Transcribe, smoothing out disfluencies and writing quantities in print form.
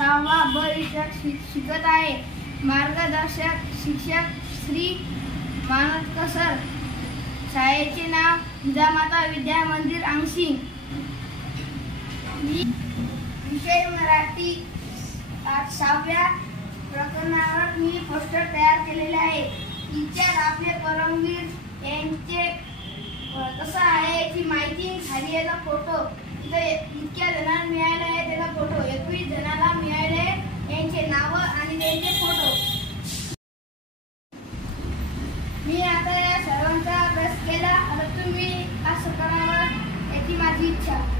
6वा ब विषयात शिकत आहे। मार्गदर्शक शिक्षक श्री मानतकर सर। शाळेचे नाव जिजामाता विद्या मंदिर आंगशी। विषय मराठी। 6व्या प्रकरणावर मी पोस्टर तयार केलेले आहे। इच्छात आपले परमवीर यांचे कसं आहे याची माहिती, खाली याचा फोटो। इतक्या जणांना मिळाले आहे त्याचा फोटो। 21 जणांना मिळाले यांचे नाव आणि त्यांचे फोटो। मी आता या सर्वांचा अभ्यास केला, आता तुम्ही असं करावं याची माझी इच्छा।